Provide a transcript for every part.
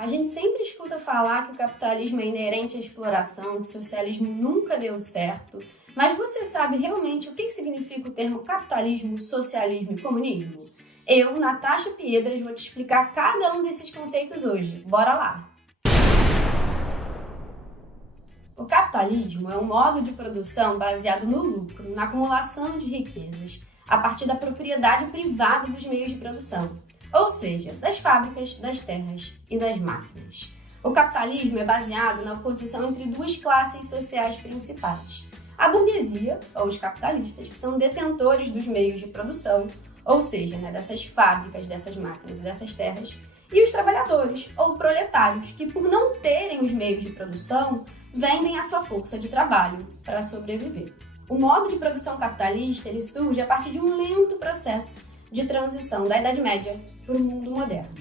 A gente sempre escuta falar que o capitalismo é inerente à exploração, que o socialismo nunca deu certo, mas você sabe realmente o que significa o termo capitalismo, socialismo e comunismo? Eu, Natasha Piedras, vou te explicar cada um desses conceitos hoje. Bora lá! O capitalismo é um modo de produção baseado no lucro, na acumulação de riquezas, a partir da propriedade privada dos meios de produção, ou seja, das fábricas, das terras e das máquinas. O capitalismo é baseado na oposição entre duas classes sociais principais. A burguesia, ou os capitalistas, que são detentores dos meios de produção, ou seja, dessas fábricas, dessas máquinas e dessas terras, e os trabalhadores, ou proletários, que por não terem os meios de produção, vendem a sua força de trabalho para sobreviver. O modo de produção capitalista ele surge a partir de um lento processo de transição da Idade Média para o mundo moderno.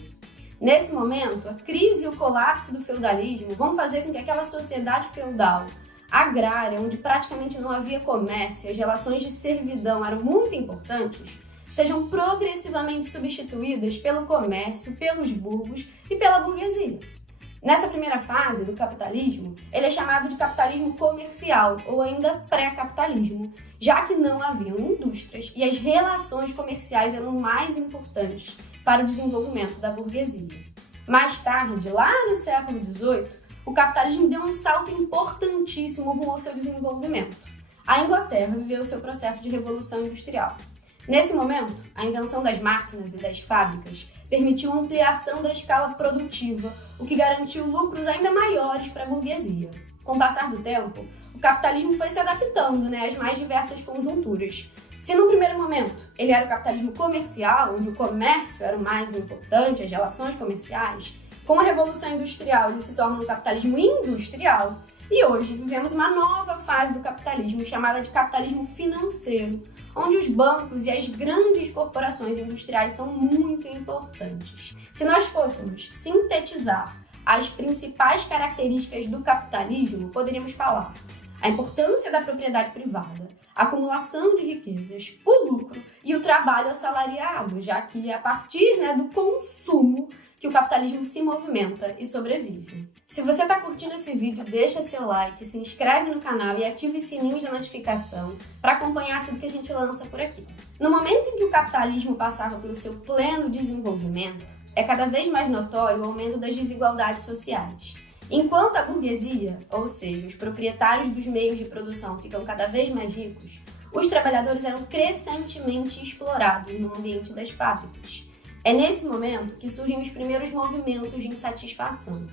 Nesse momento, a crise e o colapso do feudalismo vão fazer com que aquela sociedade feudal agrária, onde praticamente não havia comércio e as relações de servidão eram muito importantes, sejam progressivamente substituídas pelo comércio, pelos burgos e pela burguesia. Nessa primeira fase do capitalismo, ele é chamado de capitalismo comercial ou ainda pré-capitalismo, já que não haviam indústrias e as relações comerciais eram mais importantes para o desenvolvimento da burguesia. Mais tarde, lá no século XVIII, o capitalismo deu um salto importantíssimo rumo ao seu desenvolvimento. A Inglaterra viveu o seu processo de revolução industrial. Nesse momento, a invenção das máquinas e das fábricas permitiu a ampliação da escala produtiva, o que garantiu lucros ainda maiores para a burguesia. Com o passar do tempo, o capitalismo foi se adaptando às mais diversas conjunturas. Se no primeiro momento ele era o capitalismo comercial, onde o comércio era o mais importante, as relações comerciais, com a Revolução Industrial ele se torna um capitalismo industrial, e hoje vivemos uma nova fase do capitalismo chamada de capitalismo financeiro, onde os bancos e as grandes corporações industriais são muito importantes. Se nós fôssemos sintetizar as principais características do capitalismo, poderíamos falar a importância da propriedade privada, a acumulação de riquezas, o lucro e o trabalho assalariado, já que é a partir do consumo que o capitalismo se movimenta e sobrevive. Se você está curtindo esse vídeo, deixa seu like, se inscreve no canal e ativa o sininho de notificação para acompanhar tudo que a gente lança por aqui. No momento em que o capitalismo passava pelo seu pleno desenvolvimento, é cada vez mais notório o aumento das desigualdades sociais. Enquanto a burguesia, ou seja, os proprietários dos meios de produção ficam cada vez mais ricos, os trabalhadores eram crescentemente explorados no ambiente das fábricas. É nesse momento que surgem os primeiros movimentos de insatisfação.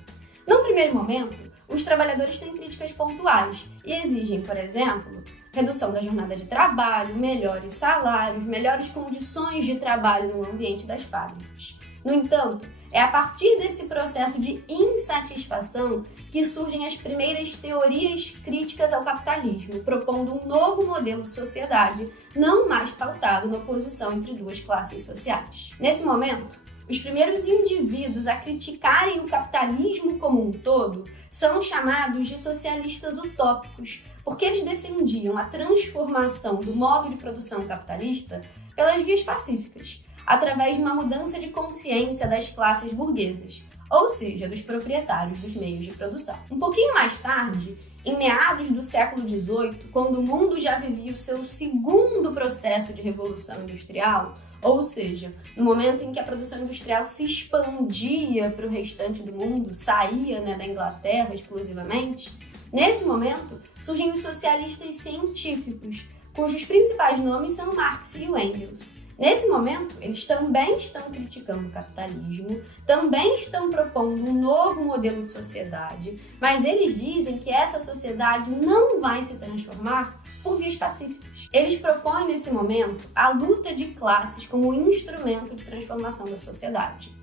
No primeiro momento, os trabalhadores têm críticas pontuais e exigem, por exemplo, redução da jornada de trabalho, melhores salários, melhores condições de trabalho no ambiente das fábricas. No entanto, é a partir desse processo de insatisfação que surgem as primeiras teorias críticas ao capitalismo, propondo um novo modelo de sociedade, não mais pautado na oposição entre duas classes sociais. Nesse momento, os primeiros indivíduos a criticarem o capitalismo como um todo são chamados de socialistas utópicos, porque eles defendiam a transformação do modo de produção capitalista pelas vias pacíficas, através de uma mudança de consciência das classes burguesas, ou seja, dos proprietários dos meios de produção. Um pouquinho mais tarde, em meados do século XVIII, quando o mundo já vivia o seu segundo processo de revolução industrial, ou seja, no momento em que a produção industrial se expandia para o restante do mundo, saía da Inglaterra exclusivamente, nesse momento surgem os socialistas científicos, cujos principais nomes são Marx e o Engels. Nesse momento, eles também estão criticando o capitalismo, também estão propondo um novo modelo de sociedade, mas eles dizem que essa sociedade não vai se transformar por vias pacíficas. Eles propõem, nesse momento, a luta de classes como instrumento de transformação da sociedade.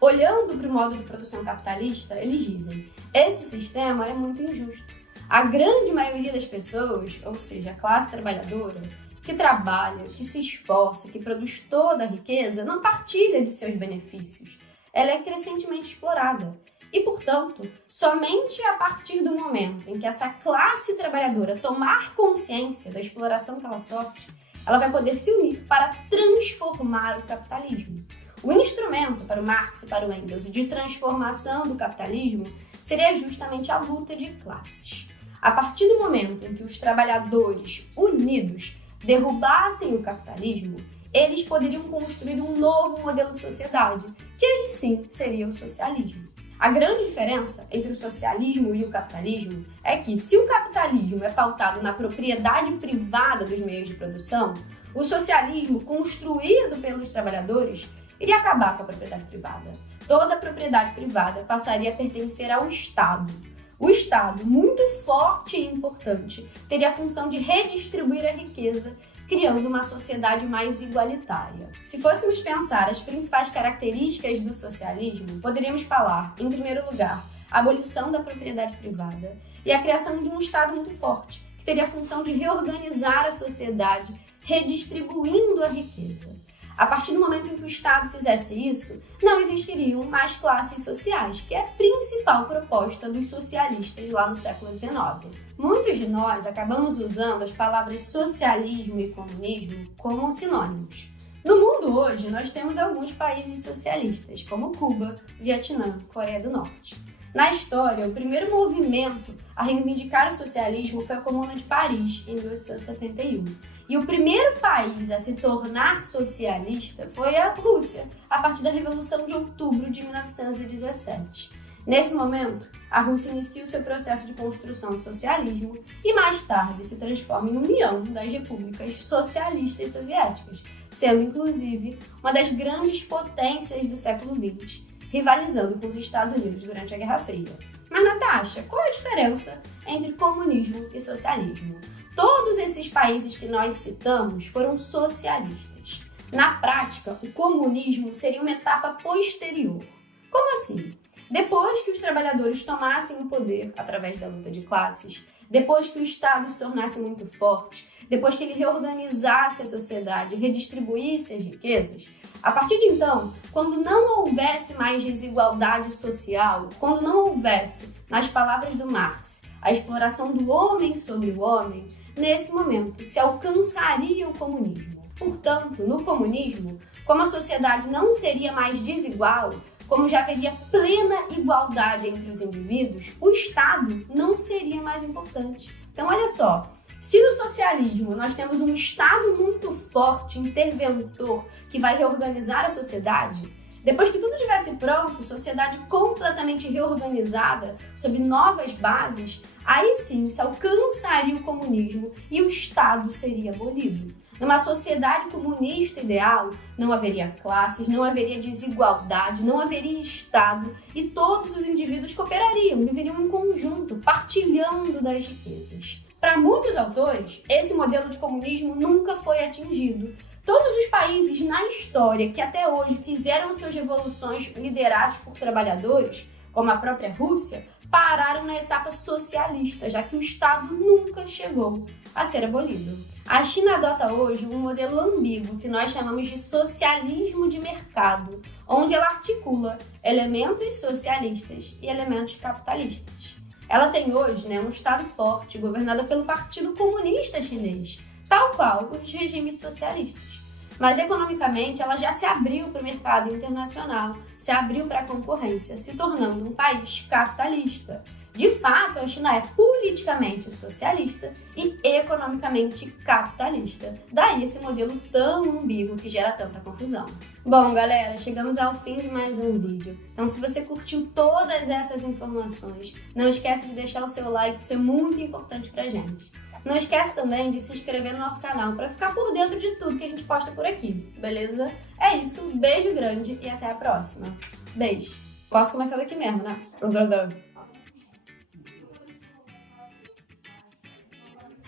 Olhando para o modo de produção capitalista, eles dizem: esse sistema é muito injusto. A grande maioria das pessoas, ou seja, a classe trabalhadora, que trabalha, que se esforça, que produz toda a riqueza, não partilha de seus benefícios. Ela é crescentemente explorada. E, portanto, somente a partir do momento em que essa classe trabalhadora tomar consciência da exploração que ela sofre, ela vai poder se unir para transformar o capitalismo. O instrumento para o Marx e para o Engels de transformação do capitalismo seria justamente a luta de classes. A partir do momento em que os trabalhadores unidos derrubassem o capitalismo, eles poderiam construir um novo modelo de sociedade, que aí sim seria o socialismo. A grande diferença entre o socialismo e o capitalismo é que, se o capitalismo é pautado na propriedade privada dos meios de produção, o socialismo, construído pelos trabalhadores, iria acabar com a propriedade privada. Toda a propriedade privada passaria a pertencer ao Estado. O Estado, muito forte e importante, teria a função de redistribuir a riqueza, criando uma sociedade mais igualitária. Se fôssemos pensar as principais características do socialismo, poderíamos falar, em primeiro lugar, a abolição da propriedade privada e a criação de um Estado muito forte, que teria a função de reorganizar a sociedade, redistribuindo a riqueza. A partir do momento em que o Estado fizesse isso, não existiriam mais classes sociais, que é a principal proposta dos socialistas lá no século XIX. Muitos de nós acabamos usando as palavras socialismo e comunismo como sinônimos. No mundo hoje, nós temos alguns países socialistas, como Cuba, Vietnã, Coreia do Norte. Na história, o primeiro movimento a reivindicar o socialismo foi a Comuna de Paris, em 1871. E o primeiro país a se tornar socialista foi a Rússia, a partir da Revolução de Outubro de 1917. Nesse momento, a Rússia inicia o seu processo de construção do socialismo e mais tarde se transforma em União das Repúblicas Socialistas Soviéticas, sendo inclusive uma das grandes potências do século XX, rivalizando com os Estados Unidos durante a Guerra Fria. Mas, Natasha, qual a diferença entre comunismo e socialismo? Todos esses países que nós citamos foram socialistas. Na prática, o comunismo seria uma etapa posterior. Como assim? Depois que os trabalhadores tomassem o poder através da luta de classes, depois que o Estado se tornasse muito forte, depois que ele reorganizasse a sociedade e redistribuísse as riquezas, a partir de então, quando não houvesse mais desigualdade social, quando não houvesse, nas palavras do Marx, a exploração do homem sobre o homem, nesse momento se alcançaria o comunismo. Portanto, no comunismo, como a sociedade não seria mais desigual, como já haveria plena igualdade entre os indivíduos, o Estado não seria mais importante. Então, olha só, se no socialismo nós temos um Estado muito forte, interventor, que vai reorganizar a sociedade, depois que tudo estivesse pronto, sociedade completamente reorganizada, sob novas bases, aí sim se alcançaria o comunismo e o Estado seria abolido. Numa sociedade comunista ideal, não haveria classes, não haveria desigualdade, não haveria Estado e todos os indivíduos cooperariam, viveriam em conjunto, partilhando das riquezas. Para muitos autores, esse modelo de comunismo nunca foi atingido. Todos os países na história que até hoje fizeram suas revoluções liderados por trabalhadores, como a própria Rússia, pararam na etapa socialista, já que o Estado nunca chegou a ser abolido. A China adota hoje um modelo ambíguo que nós chamamos de socialismo de mercado, onde ela articula elementos socialistas e elementos capitalistas. Ela tem hoje um Estado forte, governado pelo Partido Comunista Chinês, tal qual os regimes socialistas. Mas economicamente ela já se abriu para o mercado internacional, se abriu para a concorrência, se tornando um país capitalista. De fato, a China é politicamente socialista e economicamente capitalista. Daí esse modelo tão ambíguo que gera tanta confusão. Bom, galera, chegamos ao fim de mais um vídeo. Então, se você curtiu todas essas informações, não esquece de deixar o seu like, isso é muito importante pra gente. Não esquece também de se inscrever no nosso canal para ficar por dentro de tudo que a gente posta por aqui, beleza? É isso, um beijo grande e até a próxima. Beijo. Posso começar daqui mesmo, né?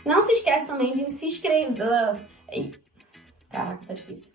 Não se esquece também de se inscrever. Caraca, tá difícil.